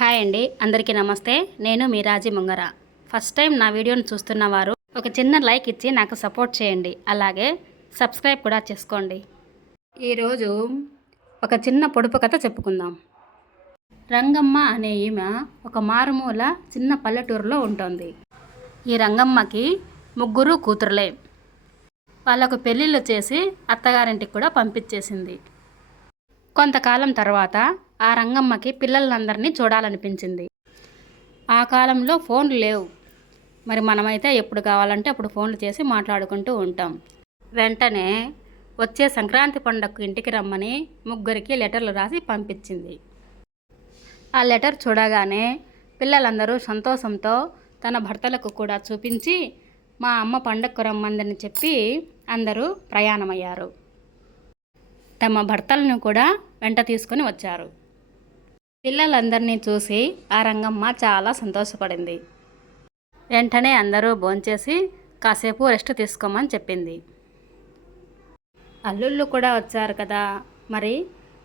Hi అండి అందరికీ నమస్తే. నేను మీ రాజీ ముంగర. ఫస్ట్ టైం నా వీడియోను చూస్తున్న వారు ఒక చిన్న లైక్ ఇచ్చి నాకు సపోర్ట్ చేయండి. అలాగే సబ్స్క్రైబ్ కూడా చేసుకోండి. ఈరోజు ఒక చిన్న పొడుపు కథ చెప్పుకుందాం. రంగమ్మ అనే ఈమె ఒక మారుమూల చిన్న పల్లెటూరులో ఉంటుంది. ఈ రంగమ్మకి ముగ్గురు కూతురులే. వాళ్ళకు పెళ్ళిళ్ళు చేసి అత్తగారింటికి కూడా పంపించేసింది. కొంతకాలం తర్వాత ఆ రంగమ్మకి పిల్లలందరినీ చూడాలనిపించింది. ఆ కాలంలో ఫోన్లు లేవు. మరి మనమైతే ఎప్పుడు కావాలంటే అప్పుడు ఫోన్లు చేసి మాట్లాడుకుంటూ ఉంటాం. వెంటనే వచ్చే సంక్రాంతి పండగకు ఇంటికి రమ్మని ముగ్గురికి లెటర్లు రాసి పంపించింది. ఆ లెటర్ చూడగానే పిల్లలందరూ సంతోషంతో తన భర్తలకు కూడా చూపించి మా అమ్మ పండగకు రమ్మందని చెప్పి అందరూ ప్రయాణమయ్యారు. తమ భర్తలను కూడా వెంట తీసుకొని వచ్చారు. పిల్లలందరినీ చూసి ఆ రంగమ్మ చాలా సంతోషపడింది. వెంటనే అందరూ భోంచేసి కాసేపు రెస్ట్ తీసుకోమని చెప్పింది. అల్లుళ్ళు కూడా వచ్చారు కదా మరి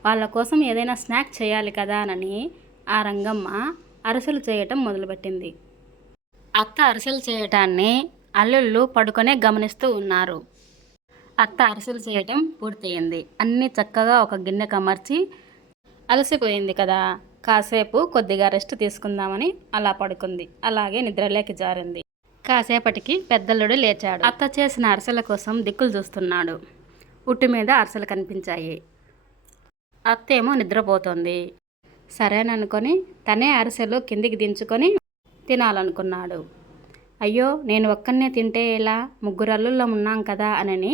వాళ్ళ కోసం ఏదైనా స్నాక్ చేయాలి కదా అని ఆ రంగమ్మ అరిసెలు చేయటం మొదలుపెట్టింది. అత్త అరిసెలు చేయటాన్ని అల్లుళ్ళు పడుకొనే గమనిస్తూ ఉన్నారు. అత్త అరిసెలు చేయటం పూర్తయింది. అన్నీ చక్కగా ఒక గిన్నెకు అమర్చి అలసిపోయింది కదా. కాసేపు కొద్దిగా రెస్ట్ తీసుకుందామని అలా పడుకుంది. అలాగే నిద్రలేకి జారింది. కాసేపటికి పెద్దల్లుడు లేచాడు. అత్త చేసిన అరిసెల కోసం దిక్కులు చూస్తున్నాడు. ఉట్టు మీద అరిసెలు కనిపించాయి. అత్తేమో నిద్రపోతోంది. సరేననుకొని తనే అరిసెలు కిందికి దించుకొని తినాలనుకున్నాడు. అయ్యో నేను ఒక్కనే తింటే ఎలా? ముగ్గురు అల్లుల్లో ఉన్నాం కదా అనని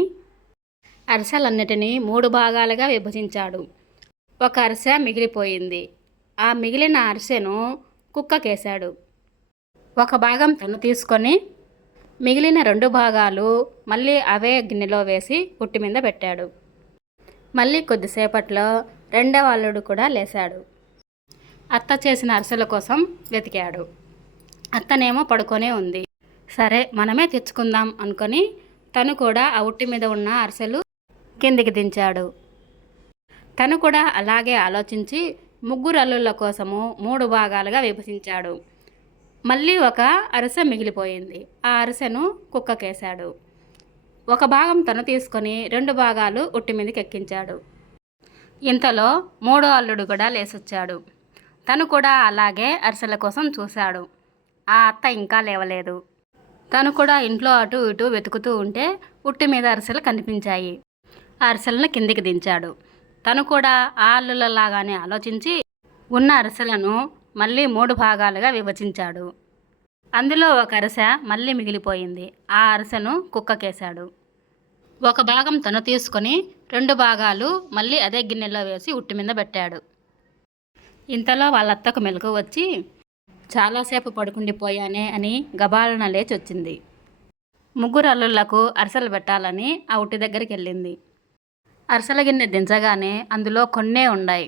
అరిసెలన్నిటినీ మూడు భాగాలుగా విభజించాడు. ఒక అరిసె మిగిలిపోయింది. ఆ మిగిలిన అరిసెను కుక్కకేశాడు. ఒక భాగం తను తీసుకొని మిగిలిన రెండు భాగాలు మళ్ళీ అవే గిన్నెలో వేసి పుట్టి మీద పెట్టాడు. మళ్ళీ కొద్దిసేపట్లో రెండవ అల్లుడు కూడా లేశాడు. అత్త చేసిన అరిసెల కోసం వెతికాడు. అత్తనేమో పడుకొనే ఉంది. సరే మనమే తెచ్చుకుందాం అనుకొని తను కూడా ఆ ఉట్టి మీద ఉన్న అరిసెలు కిందికి దించాడు. తను కూడా అలాగే ఆలోచించి ముగ్గురు అల్లుళ్ళ కోసము మూడు భాగాలుగా విభజించాడు. మళ్ళీ ఒక అరిసె మిగిలిపోయింది. ఆ అరిసెను కుక్కకేశాడు. ఒక భాగం తను తీసుకొని రెండు భాగాలు ఉట్టి మీదకి ఎక్కించాడు ఇంతలో మూడో అల్లుడు కూడా లేసొచ్చాడు. తను కూడా అలాగే అరిసెల కోసం చూశాడు. ఆ అత్త ఇంకా లేవలేదు. తను కూడా ఇంట్లో అటు ఇటు వెతుకుతూ ఉంటే ఉట్టి మీద అరిసెలు కనిపించాయి. ఆ అరిసెలను కిందికి దించాడు. తను కూడా ఆ అల్లులలాగానే ఆలోచించి ఉన్న అరిసెలను మళ్ళీ మూడు భాగాలుగా విభజించాడు. అందులో ఒక అరిసె మళ్ళీ మిగిలిపోయింది. ఆ అరిసెను కుక్కకేశాడు. ఒక భాగం తను తీసుకొని రెండు భాగాలు మళ్ళీ అదే గిన్నెలో వేసి ఉట్టి మీద పెట్టాడు. ఇంతలో వాళ్ళ అత్తకు మెలకు వచ్చి చాలాసేపు పడుకుండిపోయానే అని గబాలన లేచి వచ్చింది ముగ్గురు అల్లుళ్ళకు అరిసెలు పెట్టాలని ఆ ఉట్టి దగ్గరికి వెళ్ళింది. అరిసెల గిన్నె దించగానే అందులో కొన్నే ఉన్నాయి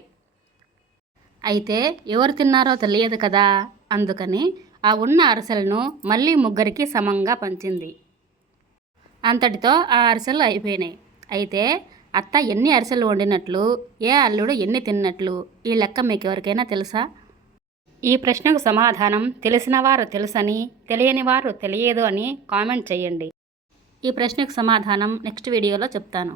అయితే ఎవరు తిన్నారో తెలియదు కదా? అందుకని ఆ ఉన్న అరిసెలను మళ్ళీ ముగ్గురికి సమంగా పంచింది. అంతటితో ఆ అరిసెలు అయిపోయినాయి. అయితే అత్త ఎన్ని అరిసెలు వండినట్లు ఏ అల్లుడు ఎన్ని తిన్నట్లు ఈ లెక్క మీకు ఎవరికైనా తెలుసా? ఈ ప్రశ్నకు సమాధానం తెలిసిన వారు తెలుసని తెలియని వారు తెలియదు అని కామెంట్ చేయండి. ఈ ప్రశ్నకు సమాధానం నెక్స్ట్ వీడియోలో చెప్తాను.